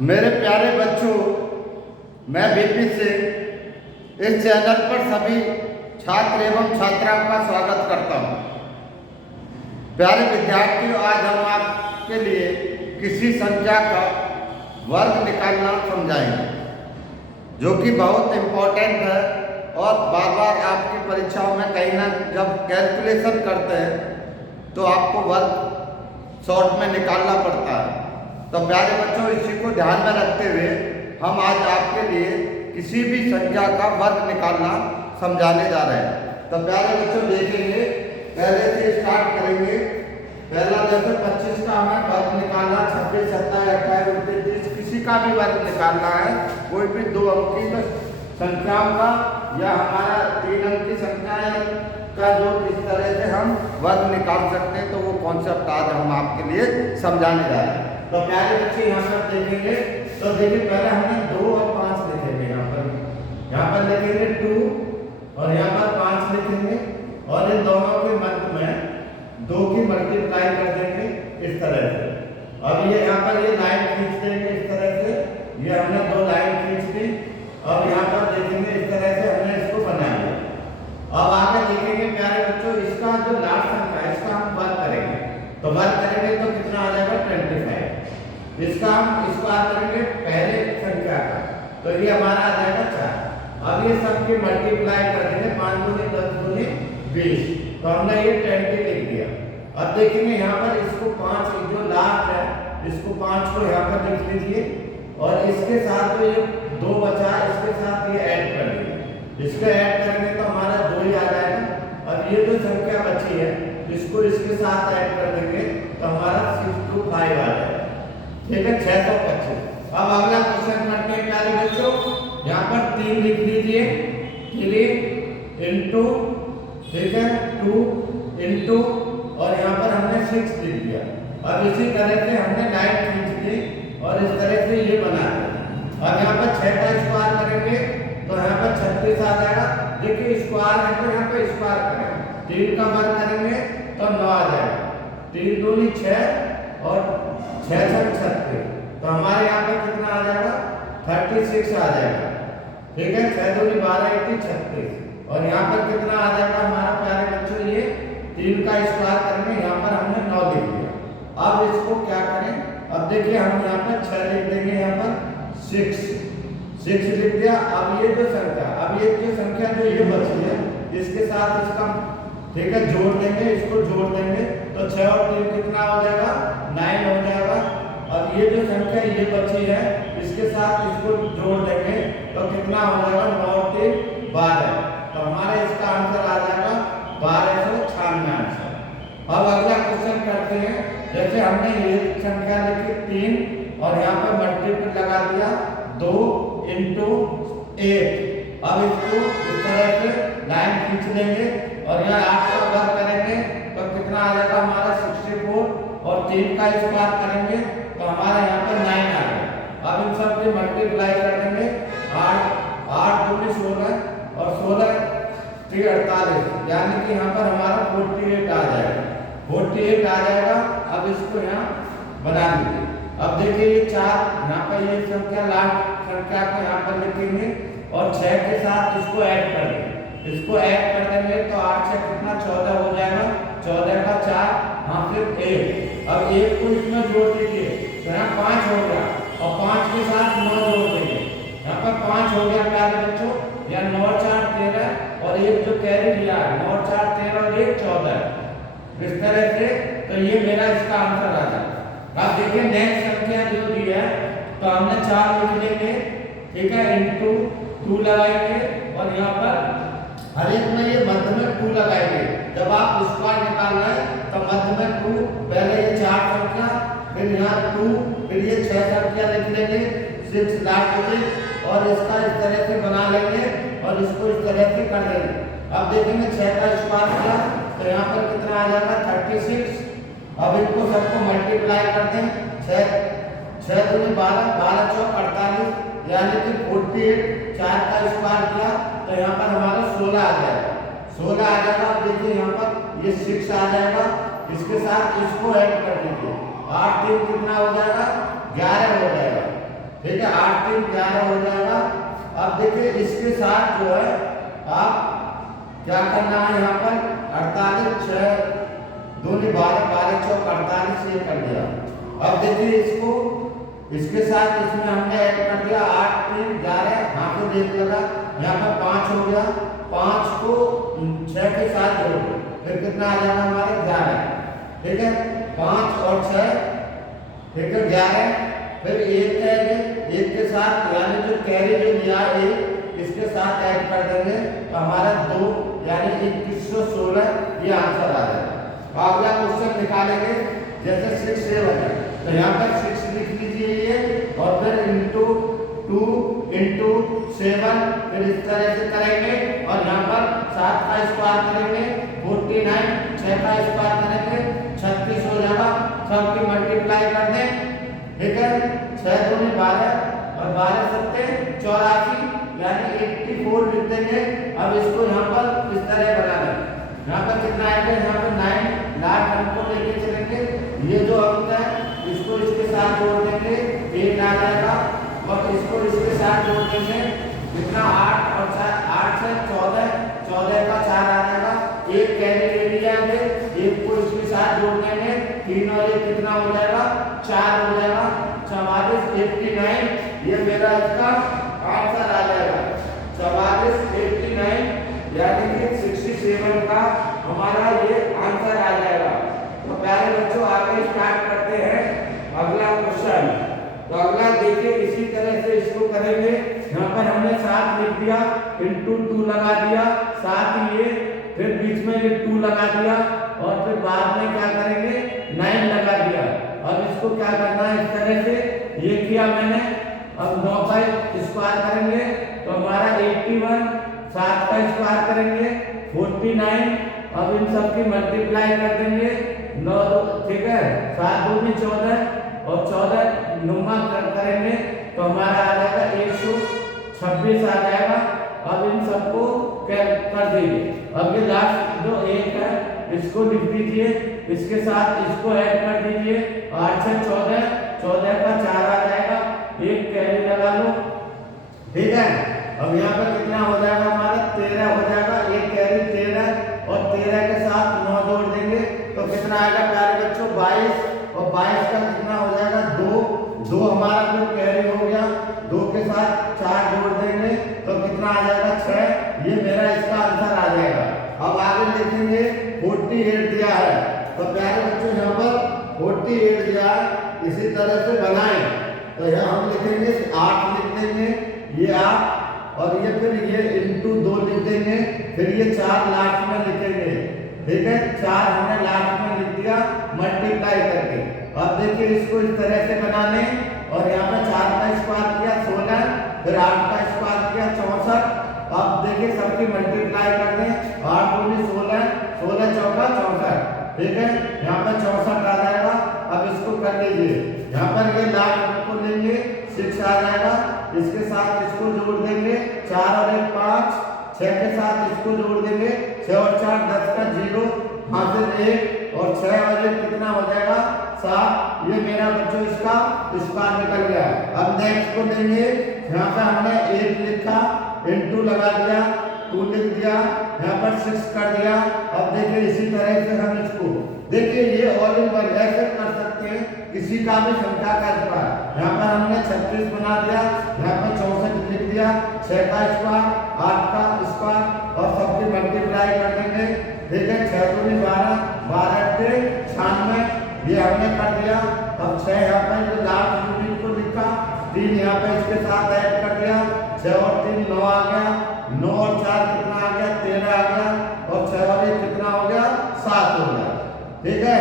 मेरे प्यारे बच्चों, मैं बीपी सिंह इस चैनल पर सभी छात्र एवं छात्राओं का स्वागत करता हूं। प्यारे विद्यार्थियों, आज हम आपके लिए किसी संख्या का वर्ग निकालना समझाएंगे, जो कि बहुत इम्पोर्टेंट है और बार बार आपकी परीक्षाओं में कहीं ना जब कैलकुलेशन करते हैं तो आपको वर्ग शॉर्ट में निकालना पड़ता है। तो प्यारे बच्चों, इसी को ध्यान में रखते हुए हम आज आपके लिए किसी भी संख्या का वर्ग निकालना समझाने जा रहे हैं। तो प्यारे बच्चों देखेंगे, पहले से स्टार्ट करेंगे। पहला जैसे 25 का हमें वर्ग निकालना, 26, 27, 28, 29, 30 किसी का भी वर्ग निकालना है, कोई भी 2 अंकी का संख्याओं का या हमारा 3 अंक की संख्या का जो किस तरह से हम वर्ग निकाल सकते हैं, तो वो कॉन्सेप्ट आज हम आपके लिए समझाने जा रहे हैं। तो प्यारे बच्चे यहाँ पर देखेंगे, तो देखिए पहले हमने 2 और 5 लिखेंगे। यहाँ पर लिखेंगे 2 और यहाँ पर 5 लिखेंगे और इन दोनों के मध्य में 2 की मल्टीप्लाई कर देंगे इस तरह से। अब ये यहाँ पर ये लाइन खींच देंगे इस तरह से, ये हमने 2 लाइन खींच दी। अब यहाँ पर देखेंगे इस तरह से हमने इसको बना लिया। अब आगे देखेंगे प्यारे बच्चों, इसका जो लास्ट संख्या है इसका हम वर्ग करेंगे। तो वर्ग करेंगे तो कितना आ जाएगा 25। इसका हम स्क्वायर करेंगे पहले संख्या का, तो ये हमारा आ जाएगा 4। अब ये सब की मल्टीप्लाई कर देंगे, 5 दूनी 10 दूनी 20, तो हमने ये 20 लिख दिया। अब देखेंगे यहाँ पर इसको 5 जो लास्ट है इसको 5 को यहाँ पर लिख लीजिए और इसके साथ तो ये 2 बचा, इसके साथ ये ऐड कर दिए। इसको ऐड करेंगे तो हमारा 2 ही आ जाएगा। अब ये जो संख्या बची है इसको इसके साथ ऐड कर देंगे तो हमारा 625 आ जाएगा। ठीक है, 625। अब अगला क्वेश्चन करते हैं प्यारे बच्चों। यहाँ पर 3 लिख लीजिए, 3 इंटू, ठीक है, 2 इंटू और यहाँ पर हमने 6 लिख दिया। अब इसी तरह से हमने लाइन खींच दी और इस तरह से ये बना दिया। अब यहाँ पर 6 का स्क्वायर करेंगे तो यहाँ पर 36 आ जाएगा। देखिए स्क्वायर है तो यहाँ पर स्क्वायर करेंगे, 3 का वर्ग करेंगे तो 9 आ जाएगा। 3 दूनी 6 और 6 6 36, तो हमारे यहाँ पर कितना आ जाएगा 36 आ जाएगा। ठीक है, 6 दूनी 12, 36 और यहाँ पर कितना आ जाएगा हमारा प्यारे बच्चों, ये 3 का स्क्वायर करेंगे, यहाँ पर हमने 9 लिख दिया। अब इसको क्या करें, अब देखिए हम यहाँ पर 6 लिख देंगे, यहाँ पर 6 लिख दिया। अब ये जो संख्या, अब ये जो संख्या जो ये बची है इसके साथ इसका, ठीक है, जोड़ देंगे, इसको जोड़ देंगे तो 6 और 3 कितना हो जाएगा 9 हो जाएगा। अब ये जो संख्या ये बची है इसके साथ इसको जोड़ देंगे तो कितना हो जाएगा 9 और 3 12, तो हमारा इसका आंसर आ जाएगा 1296 आंसर। अब अगला क्वेश्चन करते हैं। जैसे हमने ये संख्या लिखी 3 और यहाँ पर मल्टीपल लगा दिया 2 इंटू 8। अब इसको इस तरह से लाइन खींच लेंगे और यहाँ 8 का वर्ग करेंगे तो कितना आ जाएगा हमारा 64 और 3 का स्क्वायर करेंगे तो हमारा यहाँ पर 9 आ जाएगा। अब इन सब के मल्टीप्लाई कर देंगे, 8 दूनी 16 और 16 3 48, यानी कि यहाँ पर हमारा 48 आ जाएगा। 48 आ जाएगा। अब इसको यहाँ बना लीजिए। अब देखिए ये 4, यहाँ पर ये संख्या लास्ट संख्या को यहाँ पर लिखेंगे और 6 के साथ इसको ऐड कर देंगे। इसको ऐड कर देंगे तो 8 से कितना 14 हो जाएगा, 14 का 4, हाँ फिर 1। अब 1 को इसमें जोड़ दीजिए तो यहाँ 5 हो गया और 5 के साथ 9 जोड़ देंगे, यहाँ पर 5 हो गया प्यारे बच्चों। यहाँ 9 4 13 और 1 जो कैरी लिया है 9 4 13 और 1 14, इस तरह से तो ये मेरा इसका आंसर आ जाएगा। अब देखिए नेक्स्ट संख्या जो दी है तो हमने 4 लिख देंगे, ठीक है, इंटू 2 लगाएंगे और यहाँ पर हर एक में ये मध्य में 2 लगाएंगे। जब आप स्क्वायर निकालना है तो मध्य में 2, पहले ये 4 संख्या, फिर यहाँ 2, फिर ये 6 संख्या लिख लेंगे, 6 लास्ट डिजिट और इसका इस तरह से बना लेंगे और इसको इस तरह से कर देंगे। अब देखेंगे 6 का स्क्वायर किया तो यहाँ पर कितना आ जाएगा 36। अब इनको सबको मल्टीप्लाई कर दें, 6 दूनी 12, 12 चौक 48, यानी कि 48। 4 का स्क्वायर किया तो यहाँ पर हमारा 16 आ जाएगा, 16 आ जाएगा। अब देखिए यहाँ पर ये 6 आ जाएगा, इसके साथ इसको ऐड कर दीजिए, 8 3 कितना हो जाएगा 11 हो जाएगा। देखिए इसके साथ जो है आप क्या करना है, यहाँ पर 48 6 दूनी 12 12 चौक 48 ये कर दिया। अब देखिए इसको इसके साथ इसमें हमने ऐड कर दिया 8 3 11, यहाँ पे देख लगा यहाँ पर 5 हो गया, 5 को 6 के साथ जोड़ दो, फिर कितना आ जाएगा हमारे 11, ठीक है। 5 और 6 ठीक है 11, फिर 1 करेंगे, 1 के साथ यानी जो कैरी जो लिया 1 इसके साथ ऐड कर देंगे तो हमारा 2 यानी 2116 ये आंसर आ जाएगा। अगला क्वेश्चन निकालेंगे जैसे 6 7 है, तो यहाँ पर 6 लिख लीजिए ये, और फिर इंटू 2 इंटू 7, फिर इस तरह से करेंगे, और यहाँ पर 7 का स्क्वायर करेंगे 49, 6 का स्क्वायर करेंगे 36 हो जाएगा, सबकी मल्टीप्लाई कर दें, ठीक है। 6 दूनी 12 और 12 सत्ते 84 यानी 84 लिख देंगे। अब इसको यहाँ पर इस तरह बनाना है, यहाँ पर कितना आएगा, यहाँ पर 9 लास्ट अंक को लेके चलेंगे, ये जो अंक है इसको इसके साथ जोड़ देंगे 8 आ जाएगा, और इसको इसके साथ जोड़ देंगे कितना 8 और 4 8 से 14 14 का 4 आ जाएगा, एक कैरी ले लिया है, एक को इसके साथ जोड़ देंगे 3 और 1 कितना हो जाएगा 4 हो जाएगा, 44 89 ये मेरा इसका आंसर आ जाएगा। 44 89 यानी कि 67 का हमारा ये आंसर आ जाएगा। तो प्यारे बच्चों आगे स्टार्ट करते हैं अगला क्वेश्चन। तो अगला देखिए इसी तरह से इसको करेंगे, यहाँ पर हमने 7 लिख दिया, इंटू 2 लगा दिया, 7 ये, फिर बीच में ये 2 लगा दिया, और फिर बाद में क्या करेंगे 9 लगा दिया। अब इसको क्या करना है, इस तरह से ये किया मैंने। अब 9 का स्क्वायर करेंगे तो हमारा 81, 7 का स्क्वायर करेंगे 49, अब इन सब की मल्टीप्लाई कर देंगे 9 ठीक है, 7 दूनी 14 और 14 नुमा करेंगे तो हमारा आ जाएगा 126 आ जाएगा। अब इन सबको कर दीजिए। अब ये लास्ट जो 1 है इसको लिख दीजिए, इसके साथ इसको ऐड कर दीजिए, 8 से 14 14 का 4 आ जाएगा, एक कैरी लगा लो, ठीक है। अब यहाँ पर कितना हो जाएगा हमारा 13 हो जाएगा, एक कैरी 13 और 13 के साथ 9 जोड़ देंगे तो कितना आएगा प्यारे बच्चों 22, और 22 का कितना हो जाएगा 2 हमारा जो कैरी हो गया, 2 के साथ 4 जोड़ देंगे तो कितना आ जाएगा 6, ये मेरा इसका आंसर आ जाएगा। अब आगे देखेंगे 48 दिया है, तो प्यारे बच्चों यहाँ पर 48 दिया है, इसी तरह से बनाएं तो यहाँ हम लिखेंगे 8 लिख देंगे, ये 8 और ये फिर ये इंटू 2 लिख देंगे, फिर ये 4 लास्ट में लिखेंगे, ठीक है। 4 हमने लास्ट में लिख दिया मल्टीप्लाई करके। अब देखिए इसको इस तरह से बनाने, और यहाँ पर 4 का स्क्वायर किया 16, फिर 8 का स्क्वायर किया 64। अब देखिए सबकी मल्टीप्लाई कर दें, 8 दूनी 16 16 चौका 64, ठीक है, यहाँ पर 64 आ जाएगा। अब इसको कर लीजिए, यहाँ पर ये लास्ट को लेंगे 6 आ जाएगा, इसके साथ इसको जोड़ देंगे 4 और 1 5, 6 के साथ इसको जोड़ देंगे 6 और 4 10 का 0, हासिल 1 और 6 और 1 कितना हो जाएगा 7, ये मेरा बच्चों इसका स्क्वायर निकल गया। अब नेक्स्ट को लेंगे, यहाँ पे हमने 1 लिखा, इंटू लगा दिया, 2 लिख दिया, यहाँ पर 6 कर दिया। अब देखिए इसी तरह से हम इसको देखिए ये ऑल इन वन ऐसे कर सकते हैं, किसी का भी संख्या का स्क्वायर, यहाँ पर हमने 36 बना दिया, यहाँ पर 64 लिख दिया, 6 का स्क्वायर 8 का स्क्वायर और सबकी मल्टीप्लाई कर देंगे, ठीक है। 6 दूनी 12 12 96 ये हमने कर दिया। अब 6 यहाँ पर जो लास्ट यूनिट को लिखा, 3 यहाँ पे इसके साथ ऐड कर दिया, 6 और 3 9 आ गया, 9 और 4 कितना आ गया 13 आ गया, और 6 और 1 कितना हो गया 7 हो गया, ठीक है।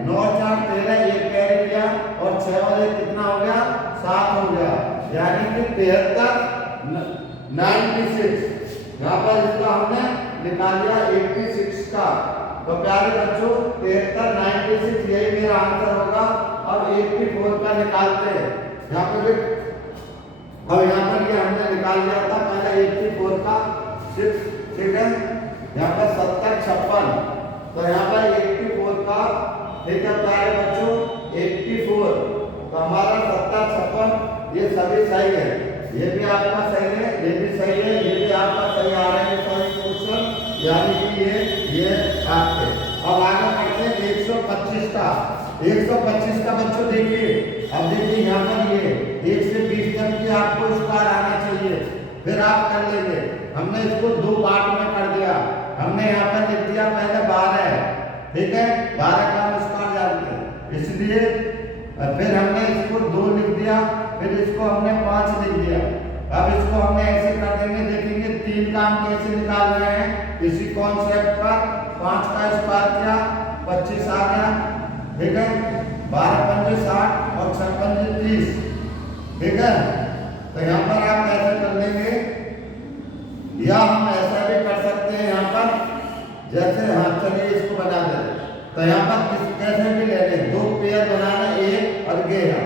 9 और 4 13, एक कैरी लिया और 6 और 1 कितना हो गया 7 हो गया, यानी कि 73 96। यहाँ पर इसका हमने निकाल लिया 86 का। तो प्यारे बच्चों 73 96 यही मेरा आंसर होगा। अब 84 का निकालते हैं, यहाँ पर अब यहाँ पर ये हमने निकाल लिया था पहले 84 का 6, ठीक है। यहाँ पर 70 56, तो यहाँ पर 84 का, ठीक है प्यारे बच्चों 84, तो हमारा 70 56 ये सभी सही है। ये भी आपका सही है, ये भी सही है, ये भी आपका सही आ रहा है सही क्वेश्चन, यानी कि ये आपके। अब आगे बढ़ते हैं 125 का। 125 का बच्चों देखिए, अब देखिए यहाँ पर ये 1 से 20 तक की आपको स्क्वायर आना चाहिए, फिर आप कर लेंगे। हमने इसको 2 पार्ट में कर दिया। हमने यहाँ पर लिख दिया पहले 12, ठीक है, 12 का हम स्क्वायर जानते हैं, इसलिए फिर हमने इसको 2 लिख दिया, फिर इसको हमने 5 लिख दिया। अब इसको हमने ऐसे कर देंगे, देखेंगे 3 का हम कैसे निकाल रहे हैं इसी कॉन्सेप्ट पर। 5 का स्क्वायर किया 25 आ गया, ठीक है, 12 पंजे 60 और 6 पंजे 30, ठीक है। तो यहाँ पर आप ऐसे कर लेंगे, या हम ऐसा भी कर सकते हैं यहाँ पर, जैसे हाँ चलिए इसको बना दें। तो यहाँ पर कैसे भी ले लें, 2 पेयर बनाना, 1 और ये है।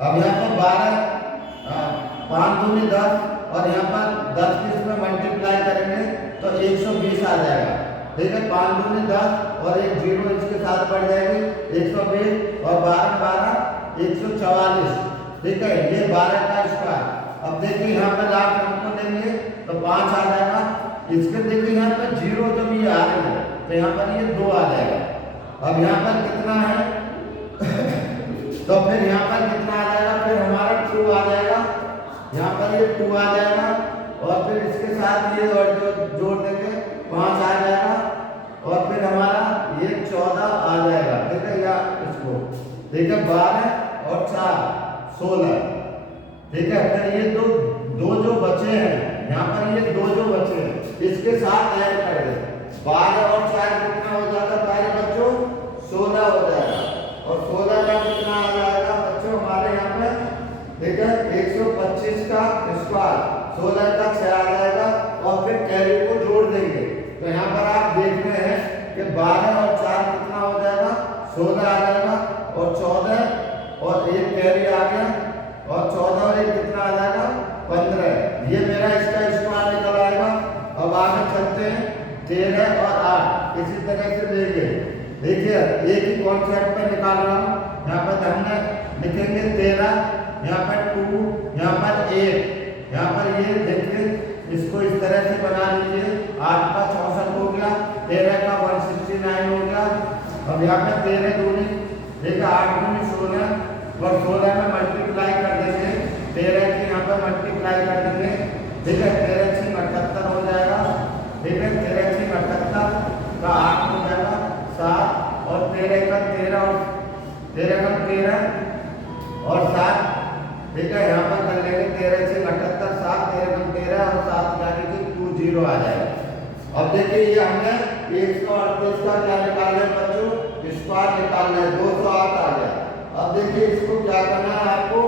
अब यहाँ पर 12 5 दूनी 10 और यहाँ पर 10 की इसमें मल्टीप्लाई करेंगे तो 120 आ जाएगा, ठीक है। 5 दूनी 10 और एक 0 इसके साथ बढ़ जाएगी 120 और 12 12 144, ठीक है। ये 12 का स्क्वायर। अब देखिए यहाँ पर लास्ट हमको देंगे तो 5 आ जाएगा। इसके देखिए यहाँ पर 0 जब ये आ रही है तो यहाँ पर ये 2 आ जाएगा। अब यहाँ पर कितना है तो फिर यहाँ पर कितना आ जाएगा, फिर हमारा 2 आ जाएगा, यहाँ पर ये 2 आ जाएगा और फिर इसके साथ ये और जो जोड़ देंगे 5 आ जाएगा और फिर हमारा ये 14 आ जाएगा, ठीक है। या इसको ठीक है 12 और 4 16, ठीक है। फिर ये दो जो बचे हैं यहाँ पर, ये 2 जो बचे हैं इसके साथ ऐड कर दें। 12 और 4 कितना हो जाता है प्यारे बच्चों, 16 हो जाएगा। और 16 का कितना आ जाएगा बच्चों हमारे यहाँ पे, ठीक है, 125 का स्क्वायर, 16 का 6 आ जाएगा और फिर कैरी को जोड़ देंगे। तो यहाँ पर आप देख रहे हैं कि 12 और 4 कितना हो जाएगा, 16 आ जाएगा और 14 और एक कैरी आ गया और 14 और एक कितना आ जाएगा 15। ये मेरा इसका स्क्वायर निकल आएगा। अब आगे चलते हैं 13 और 8 इसी तरह से लेंगे। देखिए एक ही कॉन्सेप्ट पे निकाल रहा हूँ। यहाँ पर हमने लिखेंगे 13, यहाँ पर 2, यहाँ पर 1, यहाँ पर ये देखिए इसको इस तरह से बना लीजिए। 8 का 64 हो गया, 13 का 169 हो गया। अब यहाँ पर 13 दूनी, देखिए 8 दूनी 16 और 16 में मल्टीप्लाई कर देंगे, 13 की यहाँ पर मल्टीप्लाई कर देंगे, ठीक है। 13 6 78 हो जाएगा, ठीक है। 13 6 78 का 8 हो जाएगा 7 और 13 का 13 और 13 का 13 और 7, ठीक है। यहाँ पर कर लेंगे 13 6 78 7 13 का 13 और 7 यानी कि 20 आ जाएगा। अब देखिए ये हमने 138 का क्या निकालना है बच्चों, स्क्वायर निकालना है, 208 आ गया। अब देखिए इसको क्या करना है आपको,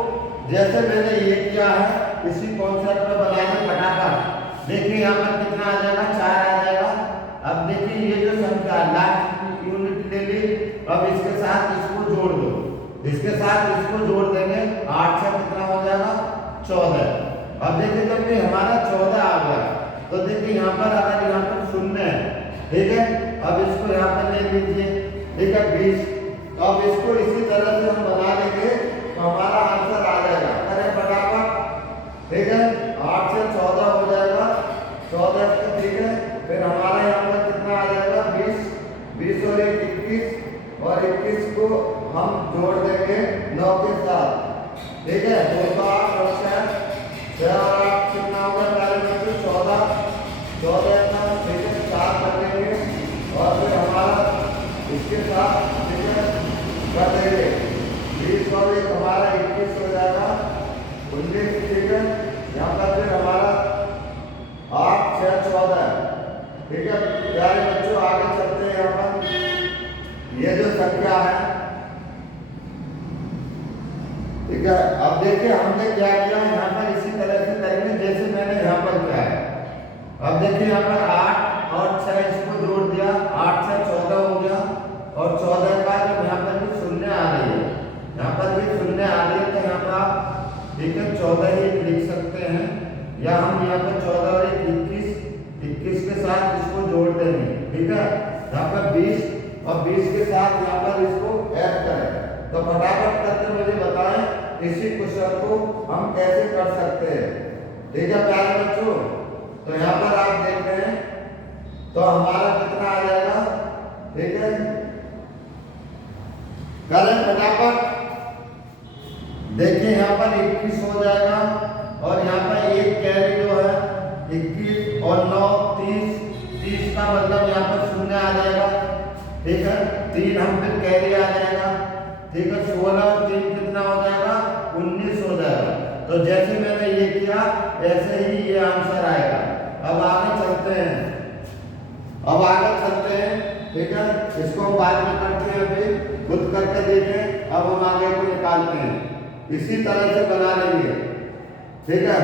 जैसे मैंने ये किया है इसी कॉन्सेप्ट में बनाना फटाफट। देखिए यहाँ पर कितना आ जाएगा, 4 आ जाएगा। अब देखिए ये जो संख्या लास्ट यूनिट ले ली, अब इसके साथ इसको जोड़ दो, इसके साथ इसको जोड़ देंगे, 8 से कितना हो जाएगा 14। अब देखिए जब ये हमारा 14 आ गया तो देखिए यहाँ पर अगर यहाँ पर 0 है, ठीक है। अब इसको यहाँ पर ले लीजिए, ठीक है 20। तो अब इसको इसी तरह से हम बना लेंगे तो हमारा आंसर आ जाएगा। करें फटाफट, ठीक है। 8 से 14 हो जाएगा, 14 से, ठीक है। फिर हमारा यहाँ पर कितना आ जाएगा 20, 20 और 1 21 और 21 को हम जोड़ देंगे 9 के साथ, ठीक है। 208 और 6 और 8 कितना होगा पहले बच्चों 14, 14 का, ठीक है, 7 कर देंगे और फिर हमारा इसके साथ, ठीक है, कर देंगे 20 और 1 हमारा 21 हो जाएगा 19, ठीक है। यहाँ पर फिर हमारा 8 6 14, ठीक है। प्यारे बच्चों आगे चलते हैं। यहाँ पर ये जो संख्या है, ठीक है। अब देखिए हमने क्या किया, यहाँ पर इसी तरह से करेंगे जैसे मैंने यहाँ पर किया है। अब देखिए यहाँ पर 8 और 6 इसको जोड़ दिया, 8 से 14 हो गया और 14 का जब यहाँ पर भी 0 आ रही है, यहाँ पर भी 0 आ रही है तो यहाँ पर आप, ठीक है, 14 ही लिख सकते हैं, या हम यहाँ पर 14 और 21 के साथ इसको जोड़ देंगे, ठीक है। यहाँ पर 20 और 20 के साथ यहाँ पर इसको ऐड करें। तो फटाफट करके मुझे बताएं इसी क्वेश्चन को हम कैसे कर सकते हैं। ठीक है प्यारे बच्चों, तो यहाँ पर आप देख रहे हैं तो हमारा कितना आ जाएगा। ठीक है, करें फटाफट। देखिए यहाँ पर 21 हो जाएगा और यहाँ पर एक कैरी जो है 21 और 9 30, 30 का मतलब यहाँ पर शून्य आ जाएगा। ठीक है, 3 हम फिर कैरी आ जाएगा। ठीक है, 16 और 3 कितना हो जाएगा 19 हो जाएगा। तो जैसे मैंने ये किया ऐसे ही ये आंसर आएगा। अब आगे चलते हैं, ठीक है, इसको हम बाद में करते हैं, अभी खुद करके देखें। अब हम आगे को निकालते हैं, इसी तरह से बना लेंगे। ठीक है,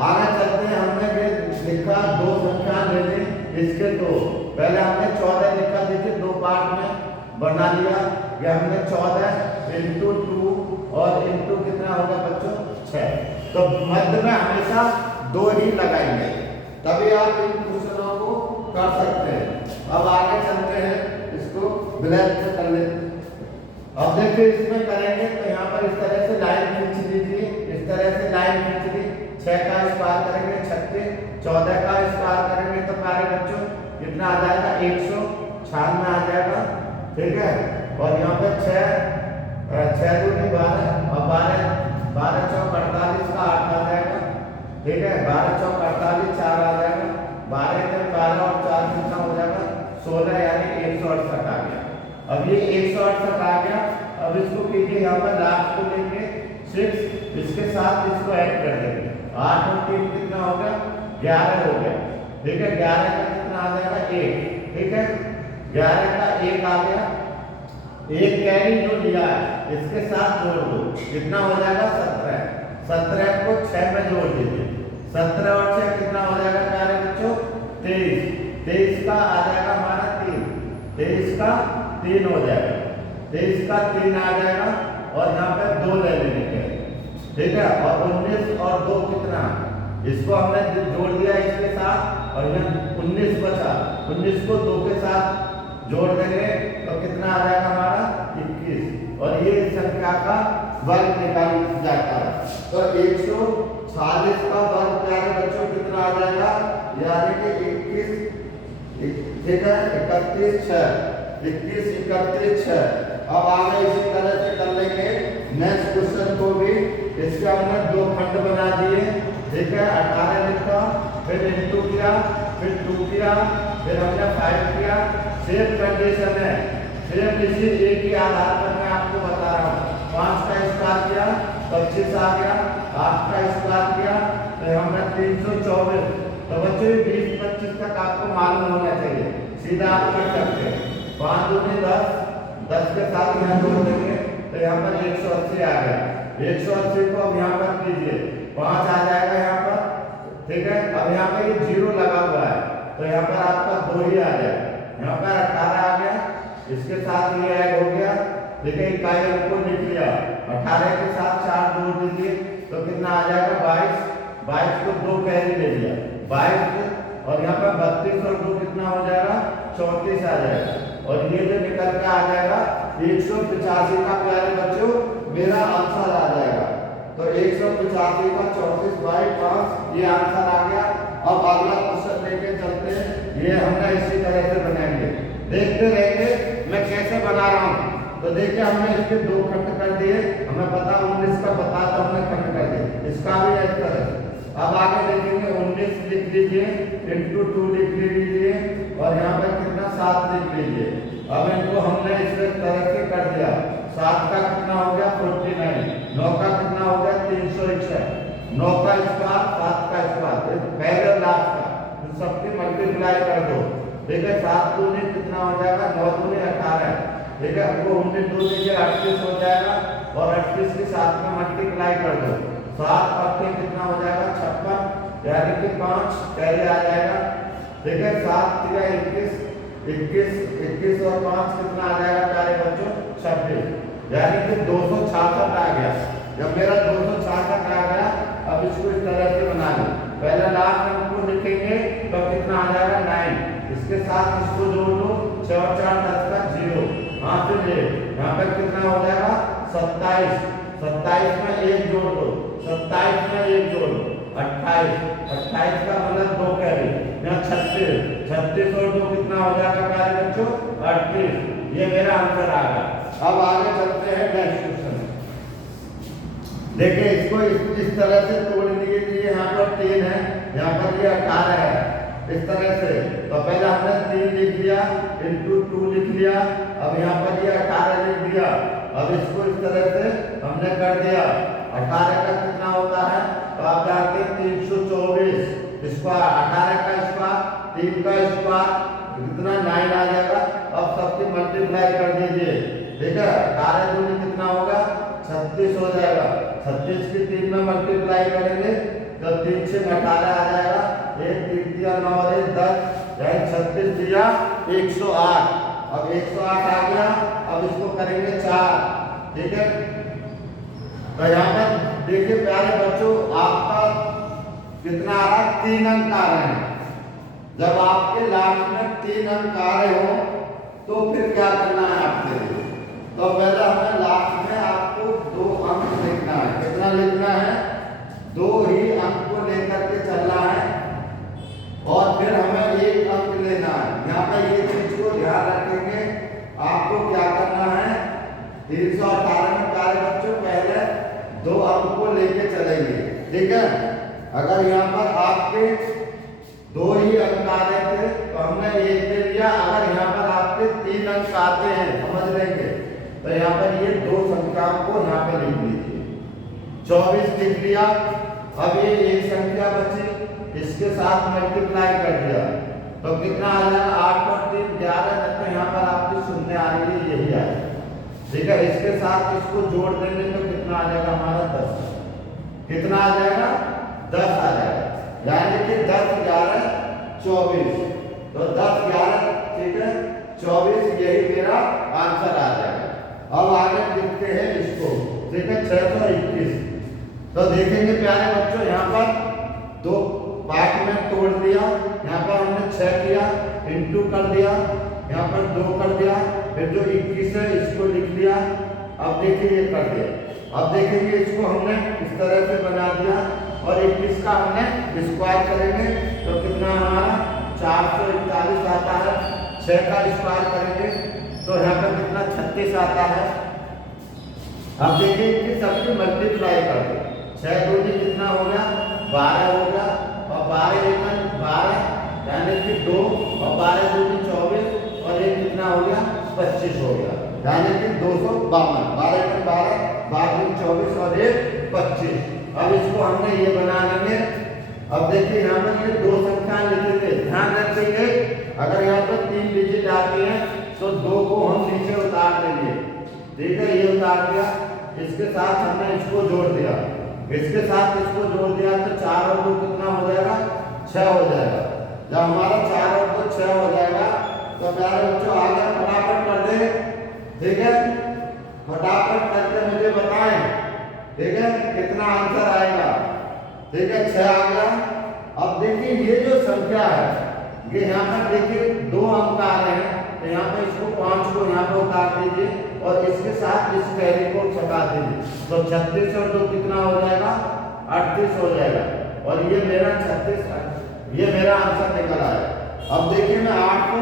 आगे चलते हैं। हमने भी लिखा 2 संख्या ले ली, इसके 2 पहले हमने 14 लिखा, देखिए 2 पार्ट में बना लिया। ये हमने 14 इंटू 2 और इंटू कितना होगा बच्चों 6। तो मध्य में हमेशा 2 ही लगाएंगे, तभी आप इन क्वेश्चनों को कर सकते हैं। अब आगे चलते हैं, इसको ब्लैक से कर लेते हैं। अब देखिए इसमें करेंगे तो यहाँ पर इस तरह से लाइन खींच लीजिए, इस तरह से लाइन खींच ली। 6 का स्क्वायर करेंगे 36, 14 का स्क्वायर करेंगे तो प्यारे बच्चों कितना आ जाएगा 196 आ जाएगा। ठीक है, और यहाँ पे 6 दूनी 12 और 12 चौक 48 का 8 आ जाएगा। ठीक है, 12 चौक 48 4 आ जाएगा। 12 के 12 और 4 कितना हो जाएगा 16, यानी 168 आ गया। अब ये 168 आ गया। अब इसको कीजिए, यहाँ पर लास्ट को लेंगे 6, इसके साथ इसको ऐड कर देंगे। 8 और 3 कितना हो गया 11 हो गया। ठीक है, 11 का कितना आ जाएगा 1। ठीक है, 11 का 1 आ गया। एक कैरी जो लिया है इसके साथ जोड़ दो, कितना हो जाएगा 17। 17 को 6 में जोड़ दीजिए, 17 और 6 कितना हो जाएगा प्यारे बच्चों 23। 23 का आ जाएगा हमारा 3, 23 का 3 हो जाएगा, 23 का 3 आ जाएगा। और यहाँ पे 2 ले लेने के। ठीक है, और 19 और 2 कितना, इसको हमने जोड़ दिया इसके साथ और यहाँ 19 बचा। 19 को 2 के साथ जोड़ देंगे तो कितना आ जाएगा हमारा 21। और ये संख्या का वर्ग निकाल जाता है। तो 146 का वर्ग प्यारे बच्चों कितना आ जाएगा, यानी कि 21। ठीक है, 31 6, 21 31 6। अब आगे इसी तरह से कर लेंगे नेक्स्ट क्वेश्चन को भी। इसके हमने 2 खंड बना दिए। ठीक है, 18 लिखा, फिर इंटू किया, फिर 2 किया, फिर हमने 5 किया। सेम कंडीशन है, सेम इसी एक ही आधार पर मैं आपको बता रहा हूँ। 5 का स्क्वायर किया 25 आ गया, 8 का स्क्वायर किया तो हमने 324। तो बच्चों 20-25 तक आपको मालूम होना चाहिए, सीधा आप कर सकते हैं। 5 दूनी 10, 10 के साथ यहाँ जोड़ देंगे तो यहाँ पर 180 आ गया। 180 को अब यहाँ पर कीजिए, 5 आ जाएगा यहाँ पर। ठीक है, अब यहाँ पर ये 0 लगा हुआ है तो यहाँ पर आपका 2 ही आ जाएगा। यहाँ पर 18 आ गया, इसके साथ ये ऐड हो गया। ठीक है, इकाई अंक को लिख लिया। 18 के साथ 4 जोड़ दीजिए तो कितना आ जाएगा 22। 22 को 2 कैरी ले लिया 22, और यहाँ पर 32 और 2 कितना हो जाएगा 34 आ जाएगा। और ये जो निकल के आ जाएगा 185 का प्यारे बच्चों मेरा आंसर आ जाएगा। तो 185 का 34/5 ये आंसर आ गया। अब अगला क्वेश्चन लेके चलते हैं, ये हमने इसी तरह से बनाएंगे। देखते रहेंगे मैं कैसे बना रहा हूँ। तो देखिए हमने इसके 2 खंड कर दिए, हमें पता 19 का बता तो हमने खंड कर दिए, इसका भी एक तरह। अब आगे देखेंगे 19 लिख लीजिए, इंटू 2 लिख लीजिए और यहाँ पर कितना 7 लिख लीजिए। अब इनको हमने इस तरह से कर दिया। 7 का कितना हो गया 49, 9 का कितना हो गया 361, 9 का स्क्वायर 7 का स्क्वायर पहले और लास्ट का, तो सबके मल्टीप्लाई कर दो। देखिए 7 दूनी कितना हो जाएगा 9 दूनी 18। ठीक है, वो 19 दूनी के 38 हो जाएगा और 38 के 7 में मल्टीप्लाई कर दो। 7 और 3 कितना हो जाएगा 56, यानी कि 5 कैरी आ जाएगा। ठीक है, 7 3 21, 21 और 5 कितना आ जाएगा प्यारे बच्चों 26, यानी कि 266 आ गया। जब मेरा 266 आ गया, अब इसको इस तरह से बना लो। पहले लास्ट अंक को लिखेंगे तो कितना आ जाएगा 9, इसके साथ इसको जोड़ दो 6 और 4 10 का 0। हाँ, फिर यहाँ पर कितना हो जाएगा 27। 27 में एक जोड़ दो, 27 में एक जोड़ दो, 28, 28 का मतलब 2 कैरी, यहाँ 36, 36 और 2 कितना हो जाएगा प्यारे बच्चों? 38। ये मेरा आंसर आ गया। अब आगे चलते हैं नेक्स्ट क्वेश्चन। देखिए इसको इस तरह से तोड़ लीजिए, यहाँ पर 3 है, यहाँ पर ये 18 है, इस तरह से। तो पहले हमने 3 लिख लिया इंटू 2 लिख लिया, अब यहाँ पर ये 18 लिख दिया। अब इसको इस तरह से हमने कर दिया। 18 का कितना होता है? तो आप जानते हैं 324 स्क्वायर, 18 का स्क्वायर, 3 का स्क्वायर कितना 9 आ जाएगा। अब सबकी मल्टीप्लाई कर दीजिए, ठीक है। 18 दूनी कितना होगा? 36 हो जाएगा। 36 की 3 में मल्टीप्लाई करेंगे तो 3 से 18 आ जाएगा। 1 3 दिया 9 और 1 10, यानी 36 दिया 108। अब 108 आ गया। अब इसको करेंगे 4, ठीक है। तो यहाँ पर देखिए प्यारे बच्चों, आपका कितना आ रहा है? 3 अंक आ रहे हैं। जब आपके लास्ट में 3 अंक आ रहे हो तो फिर क्या करना है आपके लिए? तो पहले हमें लास्ट में आपको 2 अंक लिखना है। कितना लिखना है? 2 ही अंक को लेकर के चलना है और फिर हमें 1 अंक लेना है। यहाँ पे ये चीज को ध्यान रखेंगे। आपको क्या करना है? 318 में प्यारे बच्चों पहले 2 अंक को लेके चलेंगे, ठीक है। अगर यहाँ पर आपके 2 ही अंक आ रहे थे तो हमने 1 ले लिया। अगर यहाँ पर आपके 3 अंक आते हैं, समझ लेंगे, तो यहाँ पर ये 2 संख्या को यहाँ पे लिख लीजिए। 24 लिख लिया। अब ये एक संख्या बची, इसके साथ मल्टीप्लाई कर दिया तो कितना आ जाएगा? 8 और 3 11, तो यहाँ पर आपकी शून्य आ रही है, यही आएगा, ठीक है। इसके साथ इसको जोड़ देंगे तो कितना आ जाएगा हमारा? 10। कितना आ जाएगा? 10 आ जाएगा, यानी कि 10 11 24। तो 10 11, ठीक है, 24 यही मेरा आंसर आ जाएगा। अब आगे लिखते हैं इसको, ठीक है, 621। तो देखेंगे प्यारे बच्चों, यहाँ पर 2 पार्ट में तोड़ दिया। यहाँ पर हमने 6 किया, इंटू कर दिया, यहाँ पर 2 कर दिया, फिर जो 21 है इसको लिख लिया। अब देखिए ये कर दिया। अब देखेंगे इसको हमने इस तरह से बना दिया और 21 का हमने स्क्वायर करेंगे तो कितना हमारा 441 आता है। 6 का स्क्वायर करेंगे तो यहाँ पर कितना 36 आता है। अब देखिए कि सबकी मल्टीप्लाई कर दो। 6 दूनी कितना हो गया? 12 हो गया, और 12 एकम 12 यानी कि 2, और 12 दूनी 24, और एक कितना हो गया? 25 हो गया, यानी कि 252। 12 एकम 12, 12 दूनी 24 और एक 25। अब इसको हमने ये बना लेंगे। अब देखिए यहाँ पर ये 2 संख्याएं लिखेंगे, ध्यान रखेंगे। अगर यहाँ पर 3 डिजिट आती हैं तो 2 को हम नीचे उतार देंगे, ठीक है। ये उतार दिया, इसके साथ हमने इसको जोड़ दिया, इसके साथ इसको जोड़ दिया तो 4 और 2 कितना हो जाएगा? 6 हो जाएगा। जब हमारा 4 और 2 6 हो जाएगा तो प्यारे बच्चों आगे फटाफट कर दे, ठीक है। फटाफट करके मुझे बताएं, ठीक है, कितना आंसर आएगा, ठीक है। 6 आ गया। अब देखिए ये जो संख्या है, ये यहाँ पर देखिए 2 अंक आ रहे हैं, तो यहाँ पे इसको 5 को यहाँ पे उतार दीजिए और इसके साथ इस कैरी को छटा दीजिए। तो 36 और 2 कितना हो जाएगा? 38 हो जाएगा। और ये मेरा 36, ये मेरा आंसर निकल आया। अब देखिए मैं 8 को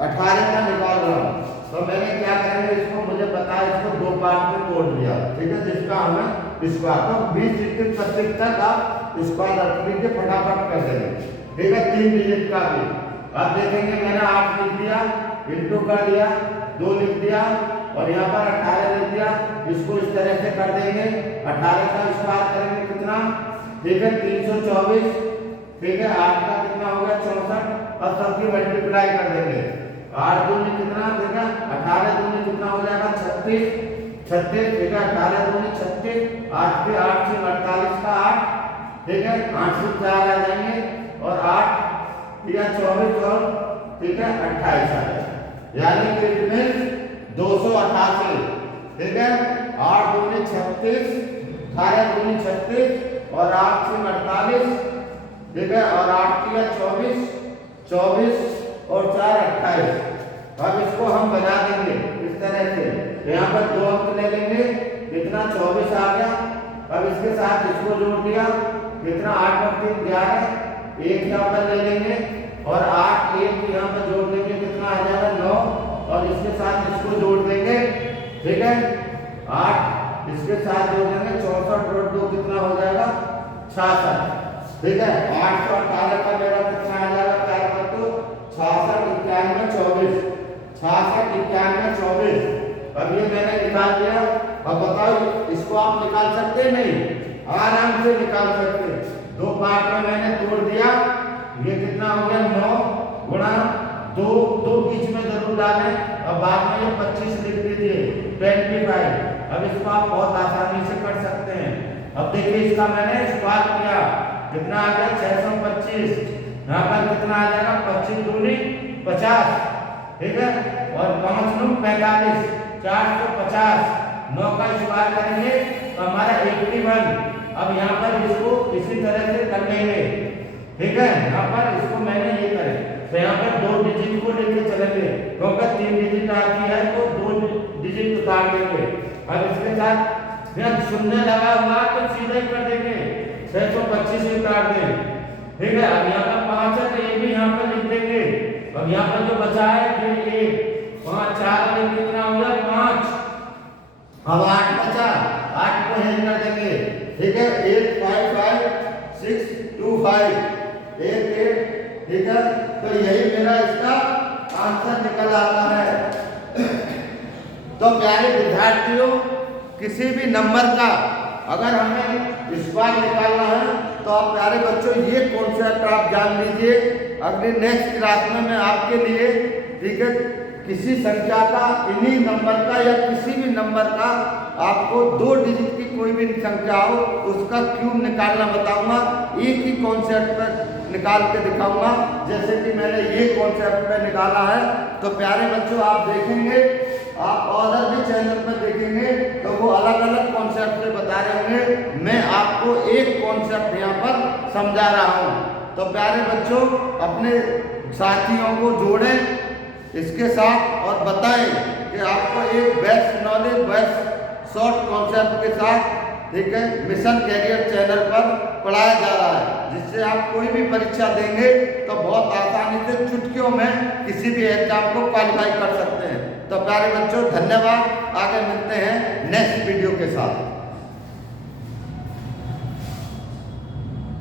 18 का निकाल रहा हूँ, तो मैंने क्या करेंगे, इसको मुझे पता है, इसको 2 पार्ट में तोड़ दिया, ठीक है, जिसका हमें स्क्वायर, तो 20 21 25 तक आप स्क्वायर रख लीजिए, फटाफट कर देंगे, ठीक है। 3 डिजिट का भी अब देखेंगे, मैंने 8 लिख दिया, इंटू कर दिया, 2 लिख दिया और यहाँ पर 18 लिख दिया। इसको इस तरह से कर देंगे, 18 का स्क्वायर करेंगे कितना? ठीक है 324, ठीक है। 8 का कितना हो गया? 64। अब सबकी मल्टीप्लाई कर देंगे। 8 दूनी कितना? ठीक है 18 दूनी कितना हो जाएगा? 36, 36, ठीक है। 18 दूनी 36, 8 पे 8 से 48 का 8, ठीक है। 8 से 4 आ जाएंगे और 8 या 24 और ठीक है 28 आ जाएगा, यानी कि इट मींस 288, ठीक है। 8 दूनी 36, 18 दूनी 36 और 8 से 48, ठीक है। और 8 किया 24, 24 और 4 28। अब इसको हम बना देंगे इस तरह से, यहाँ पर 2 अंक ले लेंगे, कितना 24 आ गया। अब इसके साथ इसको जोड़ दिया, कितना 8 और 3 11, एक यहाँ पर ले लेंगे और 8 एक यहाँ पर जोड़ देंगे, कितना आ जाएगा 9, और इसके साथ इसको जोड़ देंगे, ठीक है 8 इसके साथ जोड़ देंगे, 64 और 2 कितना हो जाएगा 66, ठीक है 818 का मेरा कितना आ जाएगा प्यारे बच्चों 66 91 24, 66 91 24। अब ये मैंने निकाल दिया। अब बताओ इसको आप निकाल सकते नहीं, आराम से निकाल सकते। दो पार्ट में मैंने तोड़ दिया, ये कितना हो गया 9 गुणा 2, 2 बीच में जरूर डालें और बाद में ये 25 लिख दीजिए 25। अब इसको आप बहुत आसानी से कर सकते हैं। अब देखिए इसका मैंने स्क्वायर किया, कितना आ गया 625, यहाँ पर कितना आ जाएगा 25 दूनी 50, ठीक है और 5 दूनी 45, 450, 9 का स्क्वायर करेंगे तो हमारा 81। अब यहाँ पर इसको इसी तरह से कर लेंगे, ठीक है यहाँ पर इसको मैंने ये करे तो यहाँ पर 2 डिजिट को लेके चलेंगे, क्योंकि 3 डिजिट आती है तो 2 डिजिट उतार देंगे। अब इसके साथ शून्य लगा हुआ तो सीधा ही कर देंगे, 625 ही उतार दें, ठीक है। अब यहाँ पर 5 है तो ये भी यहाँ पर लिख देंगे। अब यहाँ पर जो बचा है फिर 1 5 4 में कितना हो गया 5, अब 8 बचा, 8 को हेल कर देंगे, ठीक है 8 5 5 6 2 5 1 1, ठीक है। तो यही मेरा इसका आंसर निकल आता है। तो प्यारे विद्यार्थियों, किसी भी नंबर का अगर हमें स्क्वायर निकालना है तो आप प्यारे बच्चों ये कॉन्सेप्ट आप जान लीजिए। अगली नेक्स्ट क्लास में मैं आपके लिए, ठीक है, किसी संख्या का, इन्हीं नंबर का या किसी भी नंबर का आपको 2 डिजिट की कोई भी संख्या हो उसका क्यूब निकालना बताऊंगा। एक ही कॉन्सेप्ट पर निकाल के दिखाऊंगा, जैसे कि मैंने ये कॉन्सेप्ट पे निकाला है। तो प्यारे बच्चों आप देखेंगे, आप और भी चैनल पर देखेंगे तो वो अलग अलग कॉन्सेप्ट पे बता रहे होंगे, मैं आपको एक कॉन्सेप्ट यहाँ पर समझा रहा हूँ। तो प्यारे बच्चों अपने साथियों को जोड़ें इसके साथ और बताएं कि आपको एक best knowledge best short concept के साथ, ठीक है, मिशन कैरियर चैनल पर पढ़ाया जा रहा है, जिससे आप कोई भी परीक्षा देंगे तो बहुत आसानी से चुटकियों में किसी भी एग्जाम को क्वालिफाई कर सकते हैं। तो प्यारे बच्चों धन्यवाद, आगे मिलते हैं नेक्स्ट वीडियो के साथ।